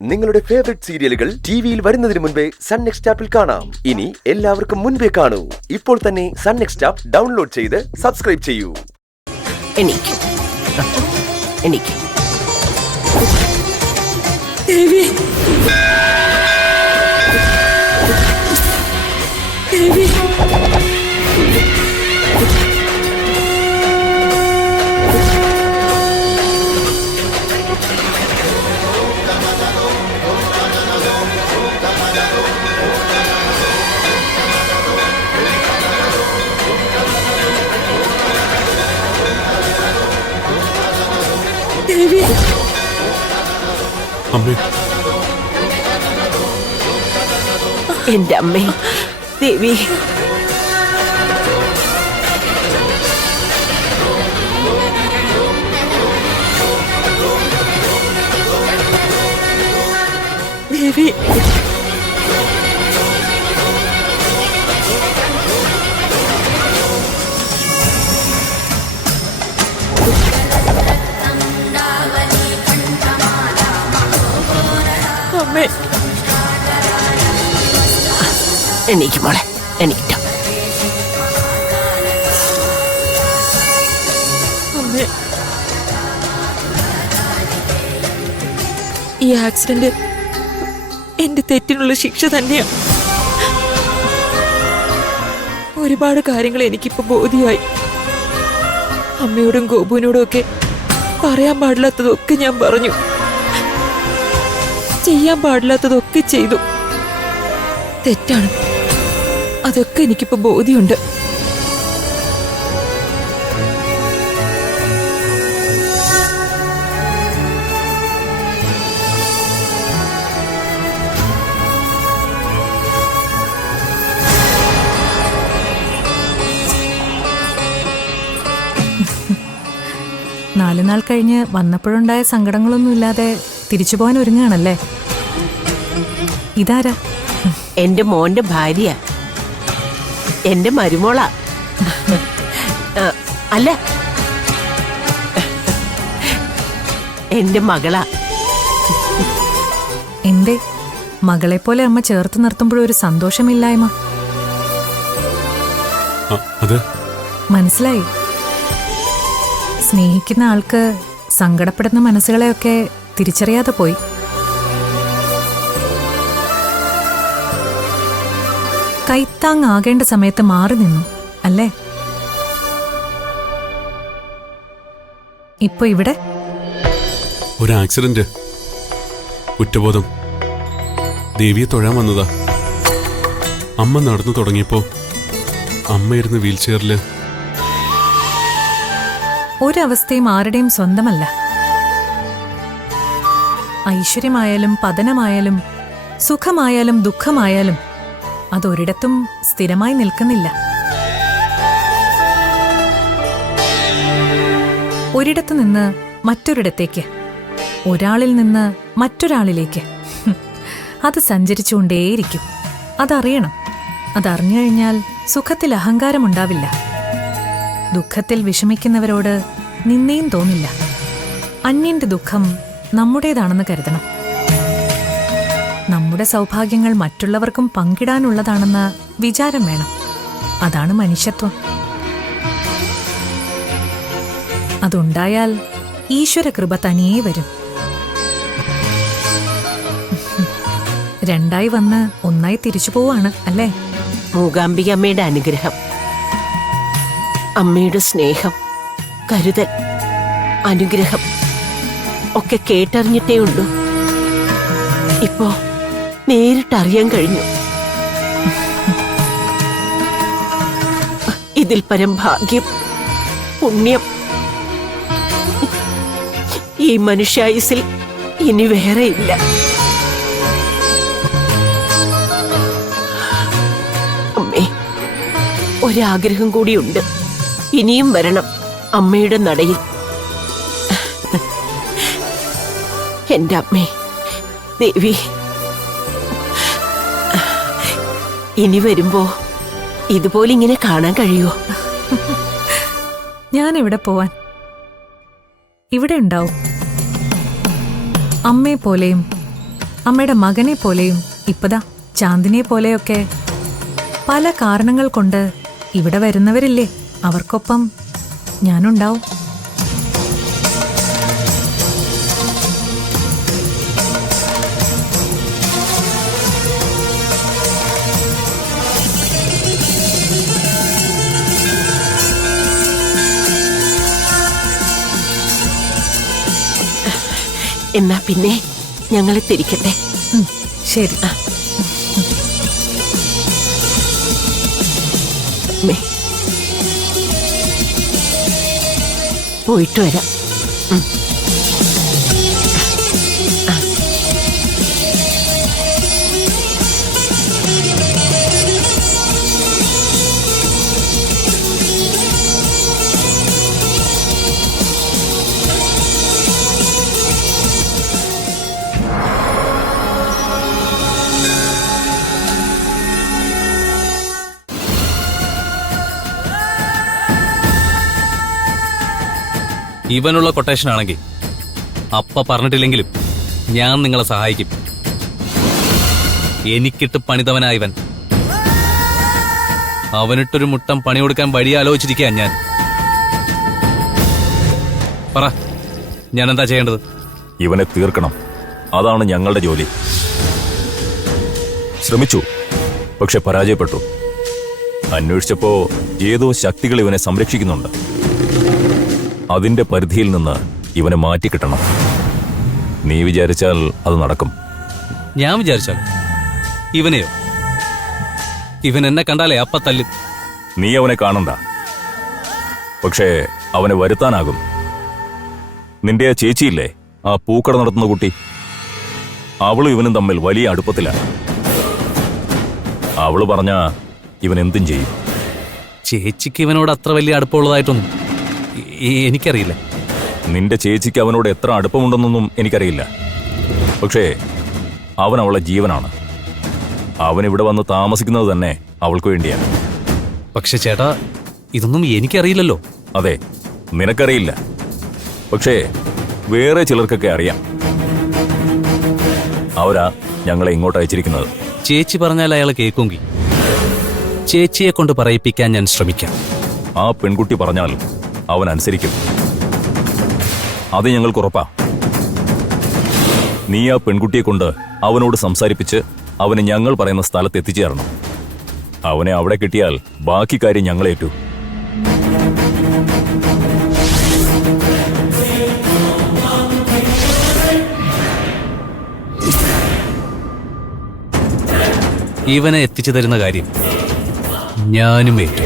നിങ്ങളുടെ ഫേവറേറ്റ് സീരിയലുകൾ ടിവിയിൽ വരുന്നതിന് മുൻപേ സൺ നെക്സ്റ്റ് ആപ്പിൽ കാണാം. ഇനി എല്ലാവർക്കും മുൻപേ കാണൂ. ഇപ്പോൾ തന്നെ സൺ നെക്സ്റ്റ് ആപ്പ് ഡൗൺലോഡ് ചെയ്ത് സബ്സ്ക്രൈബ് ചെയ്യൂ. എനിക്ക് എനിക്ക് ദേവി ദേവി ദേവി അമ്മേ, എന്റെ അമ്മേ ദേവി. ദേവി അമ്മേ എണീക്ക് മോളെ, എണീറ്റോ. അമ്മേ, ഈ ആക്സിഡന്റ് എന്റെ തെറ്റിനുള്ള ശിക്ഷ തന്നെയാണ്. ഒരുപാട് കാര്യങ്ങൾ എനിക്കിപ്പോ ബോധ്യമായി. അമ്മയോടും ഗോപുവിനോടും ഒക്കെ പറയാൻ പാടില്ലാത്തതൊക്കെ ഞാൻ പറഞ്ഞു, ചെയ്യാൻ പാടില്ലാത്തതൊക്കെ ചെയ്തു. തെറ്റാണ്, അതൊക്കെ എനിക്കിപ്പോ ബോധ്യമുണ്ട്. നാലുനാൾ കഴിഞ്ഞ് വന്നപ്പോഴുണ്ടായ സങ്കടങ്ങളൊന്നുമില്ലാതെ തിരിച്ചു പോകാൻ ഒരുങ്ങാണല്ലേ? ഇതാരാ? എന്റെ മോന്റെ ഭാര്യ, എന്റെ മരുമോളാ. അല്ല, എന്റെ മകളാ. എന്തേ മകളെപ്പോലെ അമ്മ ചേർത്ത് നിർത്തുമ്പോഴൊരു സന്തോഷമില്ലായ്മ? അത് മനസ്സിലായി. സ്നേഹിക്കുന്ന ആൾക്ക് സങ്കടപ്പെടുന്ന മനസ്സുകളെയൊക്കെ തിരിച്ചറിയാതെ പോയി. കൈത്താങ്ങാകേണ്ട സമയത്ത് മാറി നിന്നു അല്ലേ? ഇപ്പൊ ഇവിടെ ഒരു ആക്സിഡന്റ്, കുറ്റബോധം. ദേവിയെ തൊഴാൻ വന്നതാ. അമ്മ നടന്നു തുടങ്ങിയപ്പോ അമ്മയിരുന്ന വീൽചെയറില്. ഒരവസ്ഥയും ആരുടെയും സ്വന്തമല്ല. ഐശ്വര്യമായാലും പതനമായാലും സുഖമായാലും ദുഃഖമായാലും അതൊരിടത്തും സ്ഥിരമായി നിൽക്കുന്നില്ല. ഒരിടത്തു നിന്ന് മറ്റൊരിടത്തേക്ക്, ഒരാളിൽ നിന്ന് മറ്റൊരാളിലേക്ക് അത് സഞ്ചരിച്ചുകൊണ്ടേയിരിക്കും. അതറിയണം. അതറിഞ്ഞു കഴിഞ്ഞാൽ സുഖത്തിൽ അഹങ്കാരമുണ്ടാവില്ല. ദുഃഖത്തിൽ വിഷമിക്കുന്നവരോട് നിന്നേയും തോന്നില്ല. അന്യന്റെ ദുഃഖം നമ്മുടേതാണെന്ന് കരുതണം. നമ്മുടെ സൗഭാഗ്യങ്ങൾ മറ്റുള്ളവർക്കും പങ്കിടാനുള്ളതാണെന്ന വിചാരം വേണം. അതാണ് മനുഷ്യത്വം. അതുണ്ടായാൽ ഈശ്വരകൃപ തനിയേ വരും. രണ്ടായി വന്ന് ഒന്നായി തിരിച്ചു പോവാണ് അല്ലേ? മൂകാംബികമ്മയുടെ അനുഗ്രഹം, അമ്മയുടെ സ്നേഹം, കരുതൽ, അനുഗ്രഹം ഒക്കെ കേട്ടറിഞ്ഞിട്ടേ ഉള്ളൂ. ഇപ്പോ നേരിട്ടറിയാൻ കഴിഞ്ഞു. ഇതിൽ പരം ഭാഗ്യം, പുണ്യം ഈ മനുഷ്യായുസിൽ ഇനി വേറെയില്ല. അമ്മേ, ഒരാഗ്രഹം കൂടിയുണ്ട്. ഇനിയും വരണം അമ്മയുടെ നടയിൽ. എന്റെ അമ്മേ ദേവി, ഇനി വരുമ്പോ ഇതുപോലെ ഇങ്ങനെ കാണാൻ കഴിയുമോ? ഞാനെവിടെ പോവാൻ? ഇവിടെ ഉണ്ടാവും. അമ്മയെപ്പോലെയും അമ്മയുടെ മകനെ പോലെയും ഇപ്പതാ ചാന്ദിനെ പോലെയൊക്കെ പല കാരണങ്ങൾ കൊണ്ട് ഇവിടെ വരുന്നവരില്ലേ, അവർക്കൊപ്പം ഞാനുണ്ടാവും. എന്നാ പിന്നെ ഞങ്ങളെ തിരിക്കട്ടെ. ശരി. അമ്മേ, പോയിട്ട് വരാം. ഇവനുള്ള കൊട്ടേഷൻ ആണെങ്കിൽ അപ്പ പറഞ്ഞിട്ടില്ലെങ്കിലും ഞാൻ നിങ്ങളെ സഹായിക്കും. എനിക്കിട്ട് പണിതവനാ ഇവൻ. അവനിട്ടൊരു മുട്ടം പണി കൊടുക്കാൻ വഴി ആലോചിച്ചിരിക്കുക ഞാൻ. പറ, ഞാൻ എന്താ ചെയ്യേണ്ടത്? ഇവനെ തീർക്കണം. അതാണ് ഞങ്ങളുടെ ജോലി. ശ്രമിച്ചു, പക്ഷെ പരാജയപ്പെട്ടു. അന്വേഷിച്ചപ്പോ ഏതോ ശക്തികൾ ഇവനെ സംരക്ഷിക്കുന്നുണ്ട്. അതിന്റെ പരിധിയിൽ നിന്ന് ഇവനെ മാറ്റിക്കിട്ടണം. നീ വിചാരിച്ചാൽ അത് നടക്കും. ഞാൻ വിചാരിച്ചാലോ? ഇവനെയോ? ഇവൻ എന്നെ കണ്ടാലേ അപ്പ തല്ലും. നീ അവനെ കാണണ്ട, പക്ഷേ അവനെ വരുത്താനാകും. നിന്റെ ആ ചേച്ചിയില്ലേ, ആ പൂക്കട നടത്തുന്ന കുട്ടി, അവളും ഇവനും തമ്മിൽ വലിയ അടുപ്പത്തിലാണ്. അവള് പറഞ്ഞ ഇവൻ എന്തും ചെയ്യും. ചേച്ചിക്ക് ഇവനോട് അത്ര വലിയ അടുപ്പമുള്ളതായിട്ടൊന്നും എനിക്കറിയില്ല. നിന്റെ ചേച്ചിക്ക് അവനോട് എത്ര അടുപ്പമുണ്ടെന്നൊന്നും എനിക്കറിയില്ല. പക്ഷേ അവൻ അവളെ ജീവനാണ്. അവൻ ഇവിടെ വന്ന് താമസിക്കുന്നത് തന്നെ അവൾക്ക് വേണ്ടിയാണ്. പക്ഷെ ചേട്ടാ, ഇതൊന്നും എനിക്കറിയില്ലല്ലോ. അതെ, നിനക്കറിയില്ല. പക്ഷേ വേറെ ചിലർക്കൊക്കെ അറിയാം. അവരാ ഞങ്ങളെ ഇങ്ങോട്ട് അയച്ചിരിക്കുന്നത്. ചേച്ചി പറഞ്ഞാൽ അയാൾ കേൾക്കുമെങ്കിൽ ചേച്ചിയെ കൊണ്ട് പറയിപ്പിക്കാൻ ഞാൻ ശ്രമിക്കാം. ആ പെൺകുട്ടി പറഞ്ഞാൽ അവൻ അനുസരിക്കും. അത് ഞങ്ങൾക്ക് ഉറപ്പാ. നീ ആ പെൺകുട്ടിയെ കൊണ്ട് അവനോട് സംസാരിപ്പിച്ച് അവന് ഞങ്ങൾ പറയുന്ന സ്ഥലത്ത് എത്തിച്ചേരണം. അവനെ അവിടെ കിട്ടിയാൽ ബാക്കി കാര്യം ഞങ്ങളേറ്റു. ഇവനെ എത്തിച്ചു തരുന്ന കാര്യം ഞാനും ഏറ്റു.